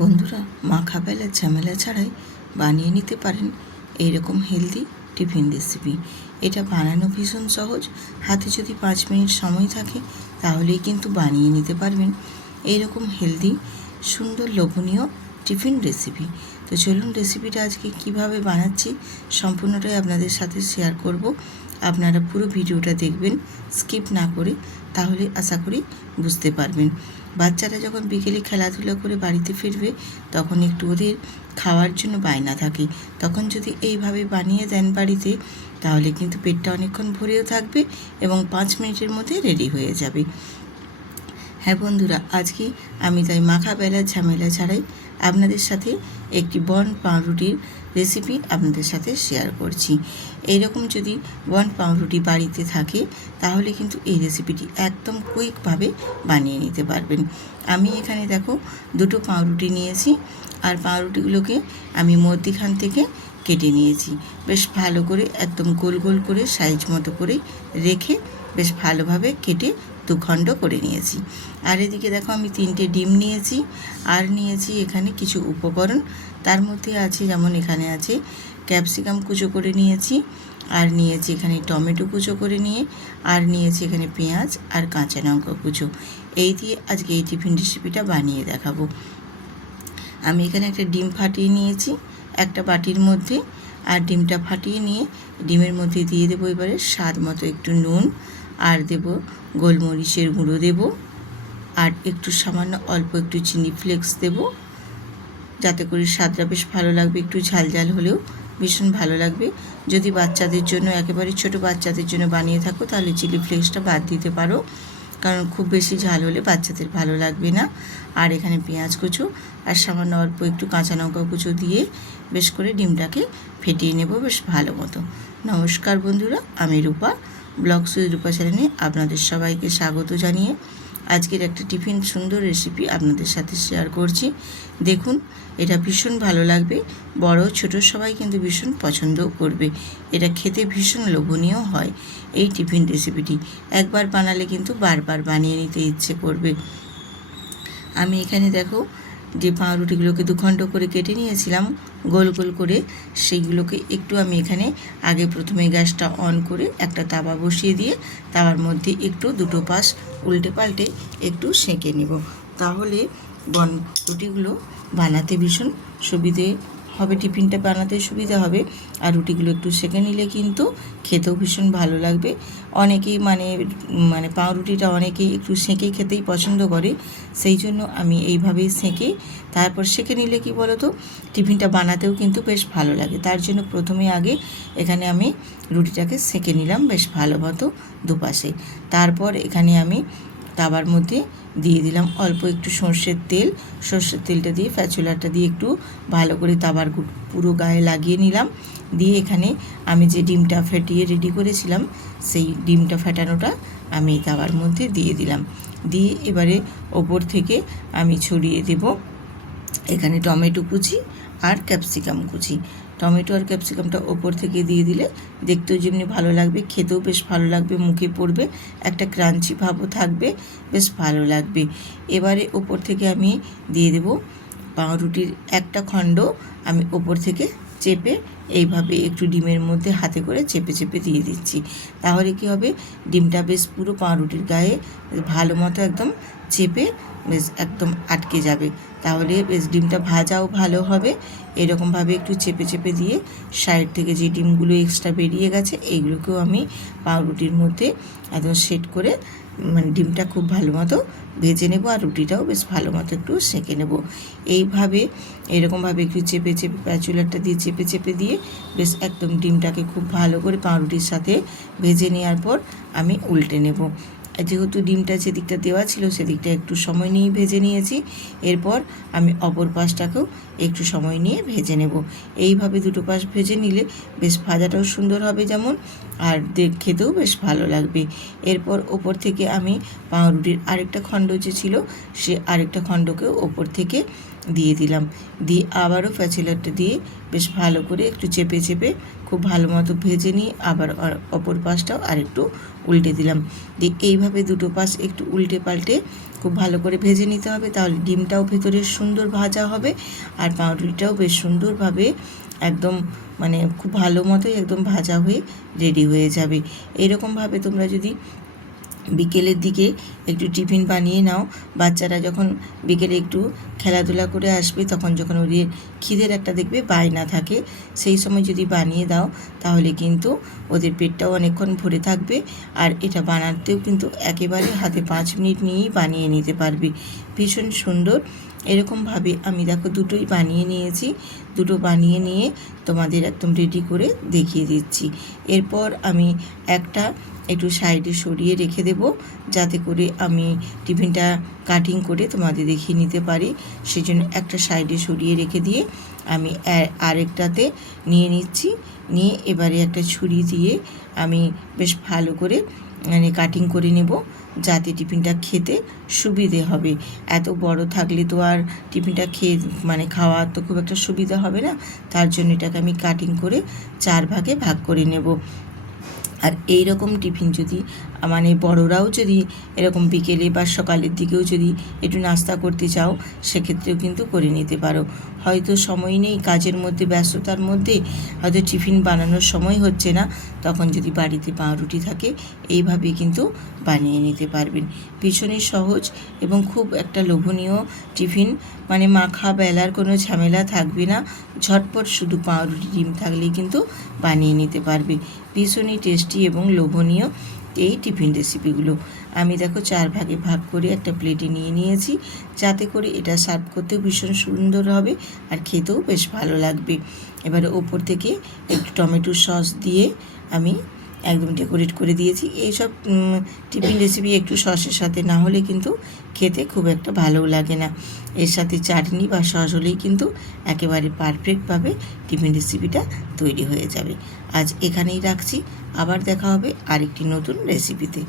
বন্ধুরা, মাখা বেলার ঝামেলা ছাড়াই বানিয়ে নিতে পারেন এইরকম হেলদি টিফিন রেসিপি। এটা বানানো ভীষণ সহজ। হাতে যদি 5 মিনিট সময় থাকে তাহলেই কিন্তু বানিয়ে নিতে পারবেন এইরকম হেলদি সুন্দর লোভনীয় টিফিন রেসিপি। তো চলুন রেসিপিটা আজকে কিভাবে বানাচ্ছি সম্পূর্ণটাই আপনাদের সাথে শেয়ার করব। আপনারা পুরো ভিডিওটা দেখবেন স্কিপ না করে, তাহলে আশা করি বুঝতে পারবেন। বাচ্চারা যখন বিকেলে খেলাধুলা করে বাড়িতে ফিরবে তখন একটু ওদের খাওয়ার জন্য বায়না থাকে, তখন যদি এইভাবে বানিয়ে দেন বাড়িতে তাহলে কিন্তু পেটটা অনেকক্ষণ ভরেও থাকবে এবং 5 মিনিটের মধ্যে রেডি হয়ে যাবে। হ্যাঁ বন্ধুরা, আজকে আমি তাই মাখা বেলার ঝামেলা ছাড়াই আপনাদের সাথে একটি বন পাউরুটির রেসিপি আপনাদের সাথে শেয়ার করছি। এইরকম যদি বন পাউরুটি বাড়িতে থাকে তাহলে কিন্তু এই রেসিপিটি একদম কুইকভাবে বানিয়ে নিতে পারবেন। আমি এখানে দেখো 2টো পাউরুটি নিয়েছি, আর পাউরুটিগুলোকে আমি মধ্যিখান থেকে কেটে নিয়েছি। বেশ ভালো করে একদম গোল গোল করে সাইজ মতো করে রেখে বেশ ভালোভাবে কেটে 2 খণ্ড করে নিয়েছি। আর এদিকে দেখো আমি 3টে ডিম নিয়েছি, আর নিয়েছি এখানে কিছু উপকরণ। তার মধ্যে আছে, যেমন এখানে আছে ক্যাপসিকাম কুচো করে নিয়েছি, আর নিয়েছি এখানে টমেটো কুচো করে নিয়ে, আর নিয়েছি এখানে পেঁয়াজ আর কাঁচা লঙ্কা কুচো। এই দিয়ে আজকে এই টিফিন রেসিপিটা বানিয়ে দেখাবো। আমি এখানে একটা ডিম ফাটিয়ে নিয়েছি একটা বাটির মধ্যে, আর ডিমটা ফাটিয়ে নিয়ে ডিমের মধ্যে দিয়ে দেবো এবারে স্বাদ মতো একটু নুন, আর দেব গোলমরিচের গুঁড়ো দেব, আর একটু সামান্য অল্প একটু চিনি ফ্লেক্স দেব, যাতে করে স্বাদটা বেশ ভালো লাগবে। একটু ঝাল ঝাল হলেও ভীষণ ভালো লাগবে। যদি বাচ্চাদের জন্য, একেবারে ছোট বাচ্চাদের জন্য বানিয়ে থাকো তাহলে চিলি ফ্লেক্সটা বাদ দিতে পারো, কারণ খুব বেশি ঝাল হলে বাচ্চাদের ভালো লাগবে না। আর এখানে পেঁয়াজ কুচো আর সামান্য অল্প একটু কাঁচা লঙ্কা কুচো দিয়ে বেশ করে ডিমটাকে ফেটিয়ে নেব বেশ ভালো মতো। নমস্কার বন্ধুরা, আমি রূপা, ব্লগস উইথ রূপা চ্যানেলে আপনাদের সবাইকে স্বাগত জানিয়ে আজকের একটা টিফিন সুন্দর রেসিপি আপনাদের সাথে শেয়ার করছি। দেখুন, এটা ভীষণ ভালো লাগবে, বড় ছোট সবাই কিন্তু ভীষণ পছন্দও করবে। এটা খেতে ভীষণ লোভনীয় হয়। এই টিফিন রেসিপিটি একবার বানালে কিন্তু বারবার বানিয়ে নিতে ইচ্ছে করবে। আমি এখানে দেখো যে পাউরুটিগুলোকে 2 খণ্ড করে কেটে নিয়েছিলাম গোল গোল করে, সেইগুলোকে একটু আমি এখানে আগে প্রথমে গ্যাসটা অন করে একটা তাওয়া বসিয়ে দিয়ে তাওয়ার মধ্যে একটু 2টো পাশ উল্টে পাল্টে একটু সেঁকে নেব। তাহলে বন রুটিগুলো বানাতে ভীষণ সুবিধে হবে, টিফিনটা বানাতে সুবিধা হবে। আর রুটিগুলো একটু সেঁকে নিলে কিন্তু খেতেও ভীষণ ভালো লাগবে। অনেকেই মানে পাউরুটিটা অনেকেই একটু সেঁকে খেতেই পছন্দ করে, সেই জন্য আমি এইভাবেই সেঁকে তারপর সেঁকে নিলে কি বলো তো, টিফিনটা বানাতেও কিন্তু বেশ ভালো লাগে। তার জন্য প্রথমে আগে এখানে আমি রুটিটাকে সেঁকে নিলাম বেশ ভালো মতো দুপাশে। তারপর এখানে আমি তাওয়ার মধ্যে দিয়ে দিলাম অল্প একটু সর্ষের তেল। সর্ষের তেলটা দিয়ে স্প্যাচুলাটা দিয়ে একটু ভালো করে তাওয়ার পুরো গায়ে লাগিয়ে নিলাম। দিয়ে এখানে আমি যে ডিমটা ফেটিয়ে রেডি করেছিলাম সেই ডিমটা ফেটানোটা আমি তাওয়ার মধ্যে দিয়ে দিলাম। দিয়ে এবারে ওপর থেকে আমি ছড়িয়ে দেব এখানে টমেটো কুচি আর ক্যাপসিকাম কুচি। টমেটো আর ক্যাপসিকামটা ওপর থেকে দিয়ে দিলে দেখতেও যেমনি ভালো লাগবে, খেতেও বেশ ভালো লাগবে, মুখে পড়বে, একটা ক্রাঞ্চি ভাবও থাকবে, বেশ ভালো লাগবে। এবারে ওপর থেকে আমি দিয়ে দেব পাউরুটির একটা খণ্ড, আমি ওপর থেকে চেপে এইভাবে একটু ডিমের মধ্যে হাতে করে চেপে চেপে দিয়ে দিচ্ছি। তাহলে কি হবে, ডিমটা বেশ পুরো পাউরুটির গায়ে ভালো মতো একদম চেপে বেশ একদম আটকে যাবে। তাহলে বেশ ডিমটা ভাজাও ভালো হবে। এরকমভাবে একটু চেপে চেপে দিয়ে সাইড থেকে যে ডিমগুলো এক্সট্রা বেরিয়ে গেছে এইগুলোকেও আমি পাউরুটির মধ্যে একদম সেট করে মানে ডিমটা খুব ভালো মতো ভেজে নেব, আর রুটিটাও বেশ ভালো মতো একটু সেঁকে নেব। এইভাবে এরকমভাবে একটু চেপে চেপে স্প্যাচুলাটা দিয়ে চেপে চেপে দিয়ে বেশ একদম ডিমটাকে খুব ভালো করে পাউরুটির সাথে ভেজে নেওয়ার পর আমি উল্টে নেব। যেহেতু ডিমটা যেদিকটা দেওয়া ছিল সেদিকটা একটু সময় নিয়ে ভেজে নিয়েছি, এরপর আমি অপর পাশটাকেও একটু সময় নিয়ে ভেজে নেব। এইভাবে 2টো পাশ ভেজে নিলে বেশ ভাজাটাও সুন্দর হবে যেমন, আর খেতেও বেশ ভালো লাগবে। এরপর ওপর থেকে আমি পাউরুটির আরেকটা খণ্ড যে ছিল সে আরেকটা খণ্ডকেও ওপর থেকে দিয়ে দিলাম। দিয়ে আবারও স্প্যাচুলাটা দিয়ে বেশ ভালো করে একটু চেপে চেপে খুব ভালো মতো ভেজে নিয়ে আবার অপর পাশটাও আরেকটু উল্টে দিলাম। দিয়ে এইভাবে দুটো পাশ একটু উল্টে পাল্টে খুব ভালো করে ভেজে নিতে হবে, তাহলে ডিমটাও ভেতরে সুন্দর ভাজা হবে আর পাউরুটিটাও বেশ সুন্দরভাবে একদম মানে খুব ভালো মতোই একদম ভাজা হয়ে রেডি হয়ে যাবে। এইরকমভাবে তোমরা যদি বিকেলের দিকে একটু টিফিন বানিয়ে নাও, বাচ্চারা যখন বিকেলে একটু খেলাধুলা করে আসবে, তখন যখন ওদের খিদের একটা দেখবে বায়না থাকে, সেই সময় যদি বানিয়ে দাও তাহলে কিন্তু ওদের পেটটাও অনেকক্ষণ ভরে থাকবে। আর এটা বানাতেও কিন্তু একেবারে হাতে 5 মিনিট নিয়েই বানিয়ে নিতে পারবে, ভীষণ সুন্দর। এরকমভাবে আমি দেখো দুটোই বানিয়ে নিয়েছি, দুটো বানিয়ে নিয়ে তোমাদের একদম রেডি করে দেখিয়ে দিচ্ছি। এরপর আমি একটা একটু সাইডে সরিয়ে রেখে দেব, যাতে করে আমি টিফিনটা কাটিং করে তোমাদের দেখিয়ে নিতে পারি। সেজন্য একটা সাইডে সরিয়ে রেখে দিয়ে আমি আরেকটাতে নিয়ে নিচ্ছি। নিয়ে এবারে একটা ছুরি দিয়ে আমি বেশ ভালো করে মানে কাটিং করে নেব, যাতে টিফিনটা খেতে সুবিধে হবে। এত বড় থাকলে তো আর টিফিনটা খেয়ে মানে খাওয়া তো খুব একটা সুবিধা হবে না, তার জন্য এটাকে আমি কাটিং করে 4 ভাগে ভাগ করে নেব। আর এই রকম টিফিন যদি মানে বড়রাও যদি এরকম বিকেলে বা সকালের দিকেও যদি একটু নাস্তা করতে চাও, সেক্ষেত্রেও কিন্তু করে নিতে পারো। হয়তো সময় নেই, কাজের মধ্যে ব্যস্ততার মধ্যে হয়তো টিফিন বানানোর সময় হচ্ছে না, তখন যদি বাড়িতে পাউরুটি থাকে এইভাবে কিন্তু বানিয়ে নিতে পারবেন। ভীষণই সহজ এবং খুব একটা লোভনীয় টিফিন, মানে মাখা বেলার কোনো ঝামেলা থাকবে না, ঝটপট শুধু পাউরুটি ডিম থাকলেই কিন্তু বানিয়ে নিতে পারবে। ভীষণই টেস্টি এবং লোভনীয় এই টিফিন রেসিপিগুলো। আমি দেখো 4 ভাগে ভাগ করে একটা প্লেটে নিয়ে নিয়েছি, যাতে করে এটা সার্ভ করতেও ভীষণ সুন্দর হবে আর খেতেও বেশ ভালো লাগবে। এবারে ওপর থেকে একটু টমেটো সস দিয়ে আমি একদম ডেকোরেট করে দিয়েছি। এইসব টিফিন রেসিপি একটু সসের সাথে না হলে কিন্তু খেতে খুব একটা ভালোও লাগে না, এর সাথে চাটনি বা সস হলেই কিন্তু একেবারে পারফেক্টভাবে টিফিন রেসিপিটা তৈরি হয়ে যাবে। আজ এখানেই রাখছি, আবার দেখা হবে আরেকটি নতুন রেসিপিতে।